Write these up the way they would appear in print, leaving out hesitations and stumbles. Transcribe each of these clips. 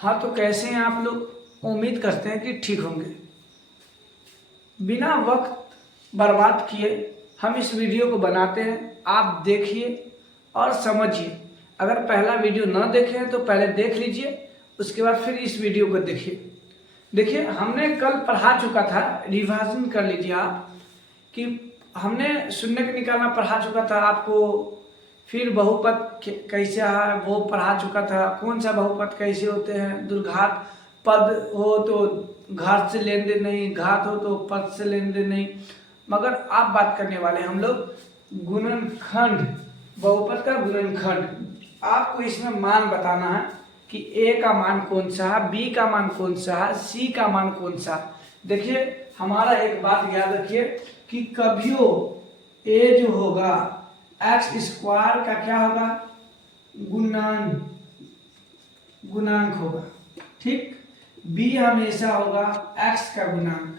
हाँ, तो कैसे हैं आप लोग? उम्मीद करते हैं कि ठीक होंगे। बिना वक्त बर्बाद किए हम इस वीडियो को बनाते हैं, आप देखिए और समझिए। अगर पहला वीडियो ना देखे हैं तो पहले देख लीजिए, उसके बाद फिर इस वीडियो को देखिए। देखिए, हमने कल पढ़ा चुका था, रिविजन कर लीजिए आप, कि हमने शून्य का निकालना पढ़ा चुका था आपको। फिर बहुपद कैसे है वो पढ़ा चुका था, कौन सा बहुपद कैसे होते हैं, दुर्घात पद हो तो घात से लेन देन नहीं, घात हो तो पद से लेन देन नहीं। मगर आप बात करने वाले हम लोग गुणनखंड, बहुपद का गुणनखंड। आपको इसमें मान बताना है कि ए का मान कौन सा है, बी का मान कौन सा है, सी का मान कौन सा। देखिए, हमारा एक बात याद रखिए कि कभियो ए जो होगा एक्स स्क्वायर का क्या होगा, गुणांक होगा, ठीक। बी हमेशा होगा एक्स का गुणांक,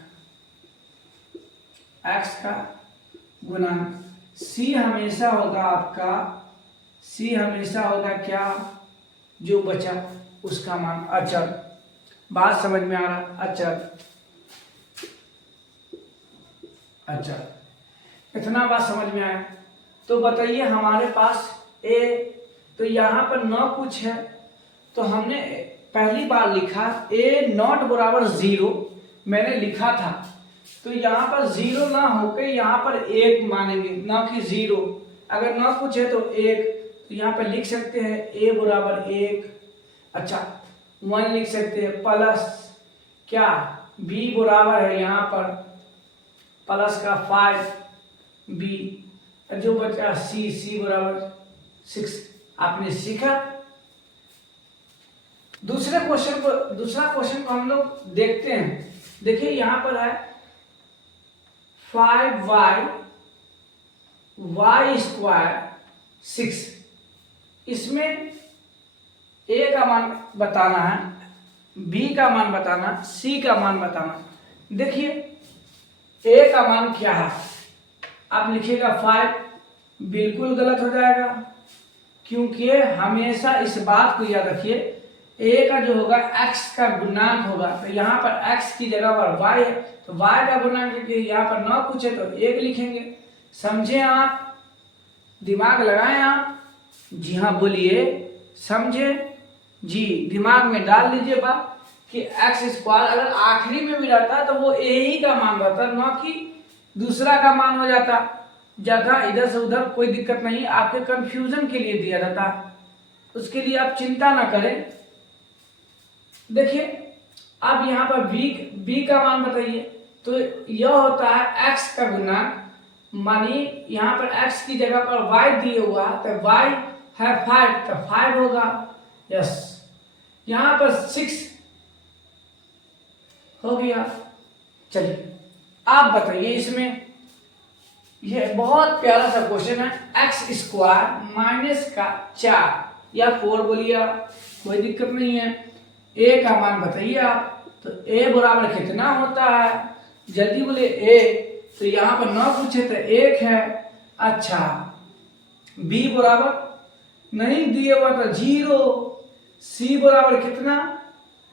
एक्स का गुणांक। सी हमेशा होगा आपका, सी हमेशा होगा क्या, जो बचा उसका मान, अचर। बात समझ में आ रहा? अचर, अचर। इतना बात समझ में आया? तो बताइए, हमारे पास ए, तो यहाँ पर न कुछ है, तो हमने पहली बार लिखा ए नॉट बराबर 0 मैंने लिखा था, तो यहाँ पर 0 ना होकर यहाँ पर 1 मानेंगे, ना कि 0। अगर न कुछ है तो 1, तो यहाँ पर लिख सकते हैं ए बराबर 1। अच्छा, 1 लिख सकते हैं, प्लस क्या, बी बराबर है यहाँ पर प्लस का 5 बी, जो बचा सी, सी बराबर 6। आपने सीखा। दूसरा क्वेश्चन को हम लोग देखते हैं। देखिए, यहां पर है 5y y स्क्वायर 6। इसमें ए का मान बताना है, बी का मान बताना, सी का मान बताना। देखिए, ए का मान क्या है, आप लिखिएगा 5, बिल्कुल गलत हो जाएगा, क्योंकि हमेशा इस बात को याद रखिए, ए का जो होगा x का गुणांक होगा, तो यहाँ पर x की जगह पर y है, तो y का गुणांक यहाँ पर न कुछ है तो 1 लिखेंगे। समझे आप? दिमाग लगाएं आप। जी हाँ, बोलिए, समझे जी, दिमाग में डाल लीजिए बात कि एक्स स्क्वायर अगर आखिरी में भी रहता तो वो ए ही का मान रहता, न कि दूसरा का मान हो जाता। जगह इधर से उधर कोई दिक्कत नहीं, आपके कंफ्यूजन के लिए दिया जाता, उसके लिए आप चिंता ना करें। देखिए, अब यहाँ पर बी का मान बताइए, तो यह होता है x का गुणांक। मानिए यहाँ पर x की जगह पर y दिए हुआ, तो y है 5, तो 5 होगा, यस। यहाँ पर 6 हो गया। चलिए, आप बताइए, इसमें यह बहुत प्यारा सा क्वेश्चन है, एक्स स्क्वायर माइनस का 4 या 4 बोलिए आप, कोई दिक्कत नहीं है। ए का मान बताइए आप, तो ए बराबर कितना होता है, जल्दी बोले ए, तो यहाँ पर न पूछे तो 1 है। अच्छा, बी बराबर नहीं दिए हुआ तो 0, सी बराबर कितना,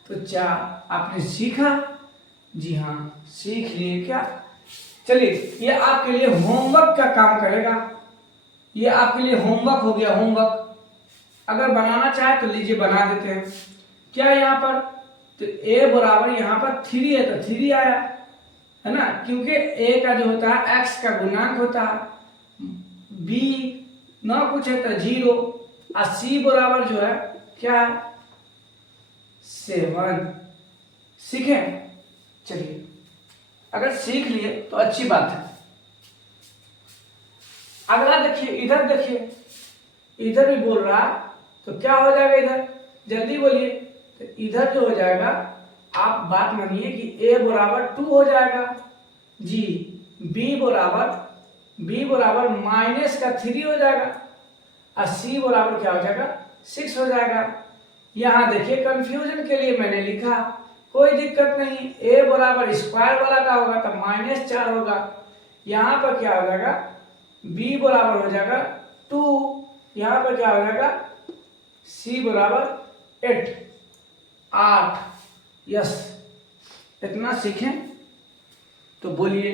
तो 4। आपने सीखा? जी हाँ, सीख लिए क्या? चलिए, ये आपके लिए होमवर्क का काम करेगा, ये आपके लिए होमवर्क हो गया, होमवर्क। अगर बनाना चाहे तो लीजिए, बना देते हैं। क्या यहाँ पर, तो a बराबर यहाँ पर 3 है, तो 3 आया है ना, क्योंकि a का जो होता है x का गुणांक होता है, b ना कुछ है तो 0, और c बराबर जो है क्या, 7। सीखे? चलिए, अगर सीख लिए तो अच्छी बात है। अगला देखिए, इधर देखिए, इधर भी बोल रहा है, तो क्या हो जाएगा इधर, जल्दी बोलिए। तो इधर जो हो जाएगा, आप बात मानिए कि a बराबर 2 हो जाएगा जी, b बराबर माइनस का 3 हो जाएगा, और c बराबर क्या हो जाएगा, 6 हो जाएगा। यहाँ देखिए, कंफ्यूजन के लिए मैंने लिखा, कोई दिक्कत नहीं, a बराबर स्क्वायर वाला का होगा तो -4 होगा। यहाँ पर क्या हो जाएगा, b बराबर हो जाएगा 2, यहाँ पर क्या हो जाएगा, c बराबर 8। 8। यस, इतना सीखें तो बोलिए।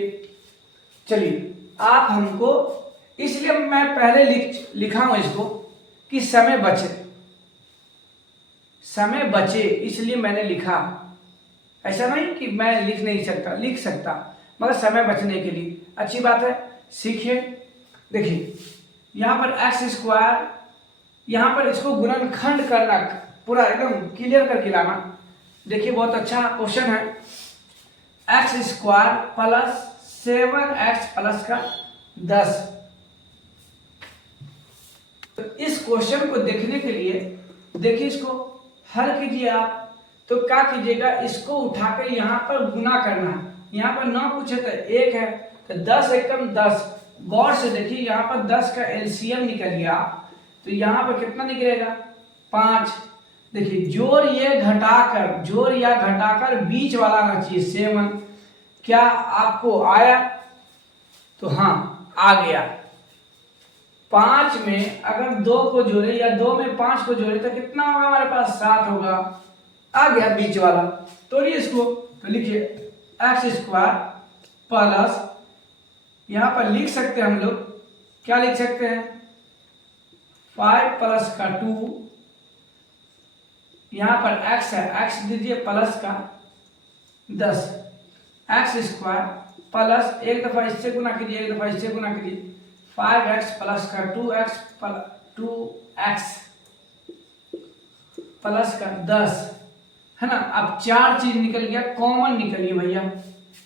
चलिए आप हमको, इसलिए मैं पहले लिखा हूं इसको कि समय बचे, समय बचे, इसलिए मैंने लिखा। ऐसा नहीं कि मैं लिख नहीं सकता, लिख सकता, मगर समय बचने के लिए। अच्छी बात है, सीखिए। देखिए यहाँ पर एक्स स्क्वायर, यहाँ पर इसको गुणनखंड करना, पूरा एकदम क्लियर करके लाना। देखिए बहुत अच्छा क्वेश्चन है। X square plus 7x plus का 10। तो इस क्वेश्चन को देखने के लिए देखिए, इसको हल कीजिए आप। तो क्या कीजिएगा, इसको उठा के यहाँ पर गुना करना है। यहाँ पर 9 पूछे तो 1 है, तो 10 एकम 10। गौर से देखिए, यहाँ पर 10 का एलसीएम निकल गया, तो यहाँ पर कितना निकलेगा, 5। देखिए जोड़ ये घटाकर, जोड़ या घटाकर बीच वाला आना चाहिए 7। क्या आपको आया? तो हाँ आ गया। 5 में अगर 2 को जोड़े या 2 में 5 को जोड़े तो कितना होगा हमारे पास, 7 होगा। आ गया बीच वाला। तोड़िए इसको, तो लिखिए एक्स स्क्वायर प्लस, यहां पर लिख सकते हैं हम लोग, क्या लिख सकते हैं, 5 प्लस का 2, यहां पर x है, x दीजिए प्लस का 10, एक्स स्क्वायर प्लस, एक दफा इससे गुना कीजिए, एक दफा इससे गुना कीजिए, 5x प्लस का 2x प्लस का 10, है ना। अब 4 चीज निकल गया, कॉमन निकलिए भैया।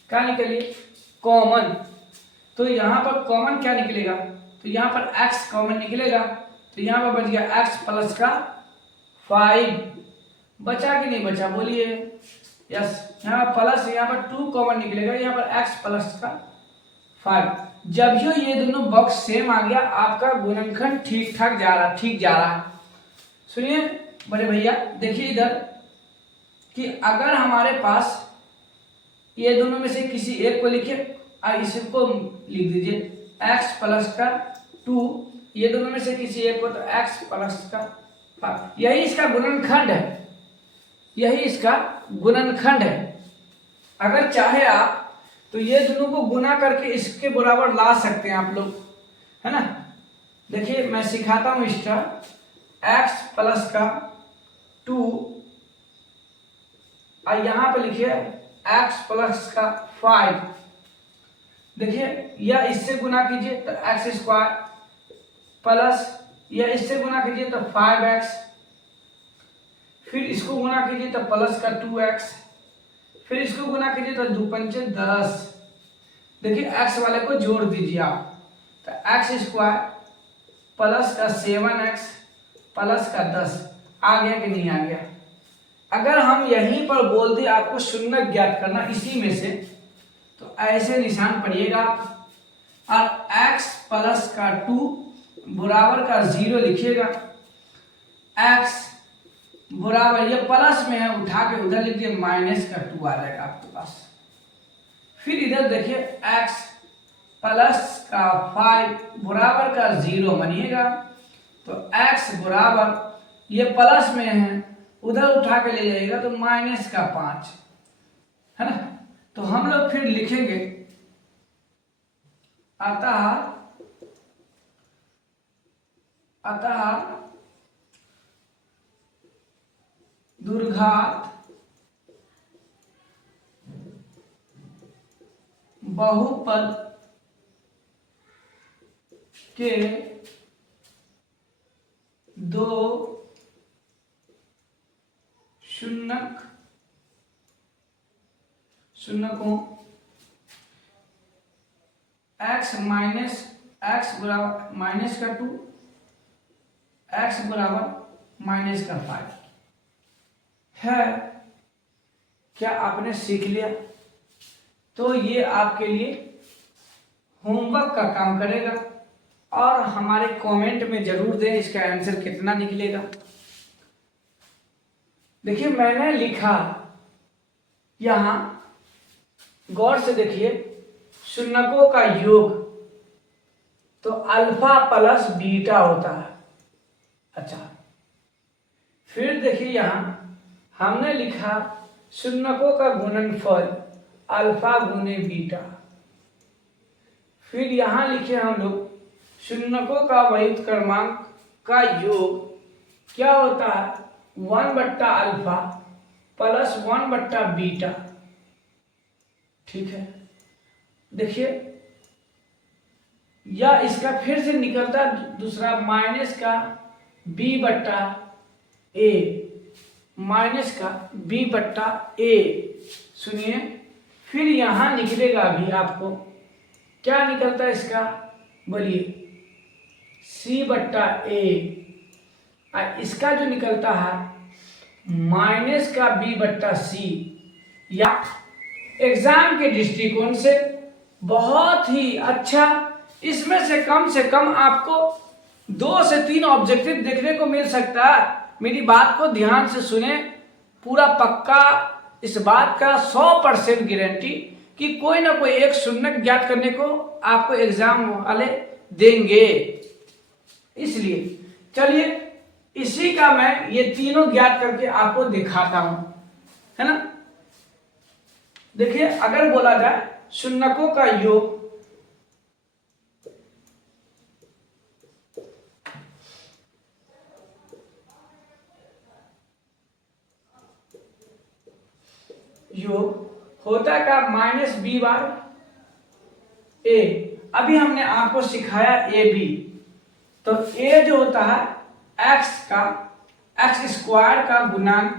क्या निकलिए, कॉमन। तो यहाँ पर कॉमन क्या निकलेगा, तो यहाँ पर x कॉमन निकलेगा, तो यहाँ पर बच गया x प्लस का 5। बचा कि नहीं बचा, बोलिए। यस, यहाँ पर प्लस, यहाँ पर 2 कॉमन निकलेगा, यहाँ पर x प्लस का 5। जब ये दोनों बॉक्स सेम आ गया, आपका गुणनखंड ठीक ठाक जा रहा, ठीक जा रहा है। सुनिए बड़े भैया, देखिए इधर कि अगर हमारे पास ये दोनों में से किसी एक को लिखे, इसको लिख दीजिए x प्लस का 2, ये दोनों में से किसी एक को, तो x प्लस का 5। यही इसका गुणनखंड है, यही इसका गुणनखंड है। अगर चाहे आप तो ये दोनों को गुना करके इसके बराबर ला सकते हैं आप लोग, है ना। देखिए मैं सिखाता हूं इसका, x प्लस का 2 और यहां पे लिखिए x प्लस का 5। देखिए यह इससे गुना कीजिए तो एक्स स्क्वायर प्लस, यह इससे गुना कीजिए तो 5x, फिर इसको गुना कीजिए तो प्लस का 2x, फिर इसको गुना कीजिए तो 2 पंचे 10। देखिए x वाले को जोड़ दीजिए आप, तो एक्स स्क्वायर प्लस का 7x प्लस का 10। आ गया कि नहीं आ गया? अगर हम यहीं पर बोल दे आपको शून्य ज्ञात करना इसी में से, तो ऐसे निशान पढ़िएगा आप, और x प्लस का 2 बराबर का 0 लिखिएगा। x बराबर, ये प्लस में है, उठा के उधर लिखिए, माइनस का 2 आ जाएगा आपके पास। फिर इधर देखिए x प्लस का 5 बराबर का 0 मानिएगा, तो x बराबर, ये प्लस में है, उधर उठा के ले जाइएगा तो माइनस का 5, है ना। तो हम लोग फिर लिखेंगे अतः द्विघात बहुपद के 2 शून्यकों x माइनस x बराबर माइनस का 2, x बराबर माइनस का 5 है। क्या आपने सीख लिया? तो ये आपके लिए होमवर्क का काम करेगा, और हमारे कमेंट में जरूर दें इसका आंसर कितना निकलेगा। देखिए मैंने लिखा यहां, गौर से देखिए, शून्यकों का योग तो अल्फा प्लस बीटा होता है। अच्छा, फिर देखिए यहां हमने लिखा शून्यकों का गुणनफल अल्फा गुने बीटा। फिर यहां लिखे हम लोग शून्यकों का वैध क्रमांक का योग क्या होता है 1/अल्फा प्लस 1/बीटा। ठीक है, देखिए या इसका फिर से निकलता दूसरा माइनस का b/a, माइनस का b/a। सुनिए, फिर यहां निकलेगा अभी आपको क्या निकलता है इसका, बोलिए c/a। इसका जो निकलता है माइनस का b/c। या एग्जाम के दृष्टिकोण से बहुत ही अच्छा, इसमें से कम आपको 2 से 3 ऑब्जेक्टिव देखने को मिल सकता है। मेरी बात को ध्यान से सुने, पूरा पक्का इस बात का 100% गारंटी कि कोई ना कोई एक शून्य ज्ञात करने को आपको एग्जाम वाले देंगे। इसलिए चलिए इसी का मैं ये तीनों ज्ञात करके आपको दिखाता हूं, है ना। देखिए, अगर बोला जाए शून्यकों का योग होता का -b/a। अभी हमने आपको सिखाया ए बी, तो a जो होता है x² का गुणांक,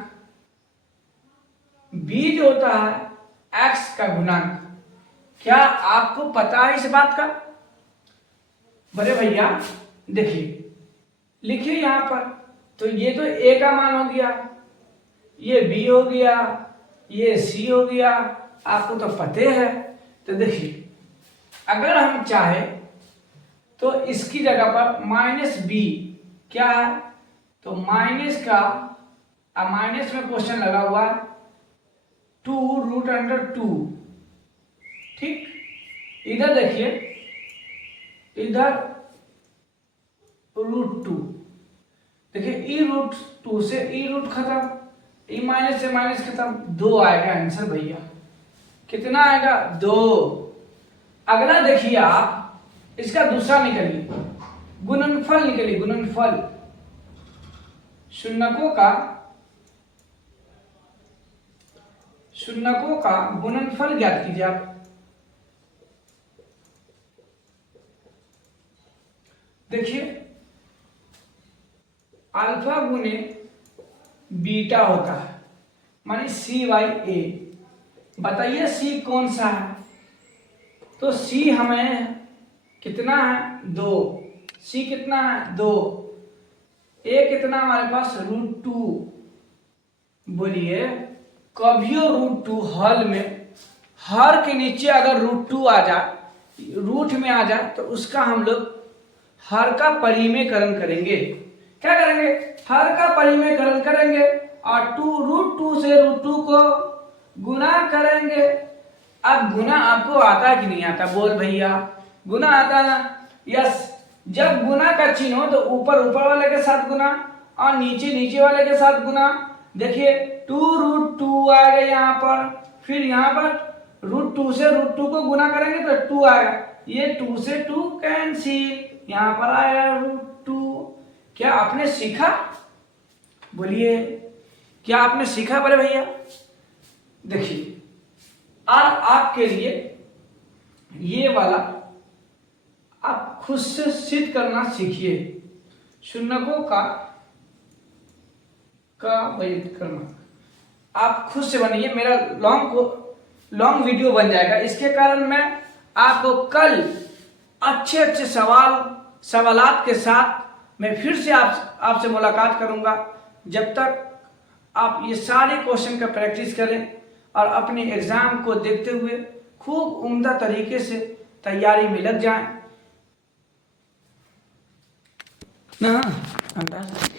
b जो होता है x का गुणांक। क्या आपको पता है इस बात का? बड़े भैया देखिए, लिखिए यहां पर, तो ये तो a का मान हो गया, ये b हो गया, ये c हो गया, आपको तो पते है। तो देखिए, अगर हम चाहे तो इसकी जगह पर -b क्या है, तो माइनस का माइनस में क्वेश्चन लगा हुआ 2√2। ठीक, इधर देखिए, इधर √2, देखिए e√2 से e रूट खत्म, e माइनस से माइनस खत्म, 2 आएगा आंसर भैया। कितना आएगा? 2। अगला देखिए आप, इसका दूसरा निकलिए, गुणनफल निकलिए, गुणनफल शून्यकों का गुणनफल ज्ञात कीजिए आप। देखिए, अल्फा गुने बीटा होता है, मानी c/a। बताइए c कौन सा है, तो c हमें कितना है 2, c कितना है 2, a कितना हमारे पास √2। बोलिए, कभियो √2 हल में, हर के नीचे अगर √2 आ जाए, रूट में आ जाए, तो उसका हम लोग हर का परिमेयकरण करेंगे। क्या करेंगे? हर का परिमेयकरण करेंगे और √2 से √2 को गुना करेंगे। अब गुना आपको आता है कि नहीं आता? बोल भैया, गुना आता है ना? यस। जब गुना का चिन्ह हो तो ऊपर वाले के साथ गुना और नीचे वाले के साथ गुना। देखिए 2√2 आएगा यहाँ पर, फिर यहाँ पर √2 से √2 को गुना करेंगे तो 2 आएगा, ये 2 से 2 कैंसिल, यहाँ पर आया √2। क्या आपने सीखा? बोलिए, क्या आपने सीखा बड़े भैया? देखिए, और आपके लिए ये वाला आप खुद से सिद्ध करना सीखिए। शून्यकों का वैध क्रमांक आप खुद से बनाइए। मेरा लॉन्ग वीडियो बन जाएगा, इसके कारण मैं आपको कल अच्छे सवालात के साथ मैं फिर से आपसे मुलाकात करूंगा। जब तक आप ये सारे क्वेश्चन का प्रैक्टिस करें और अपने एग्जाम को देखते हुए खूब उम्दा तरीके से तैयारी में लग जाएं ना। अंदाज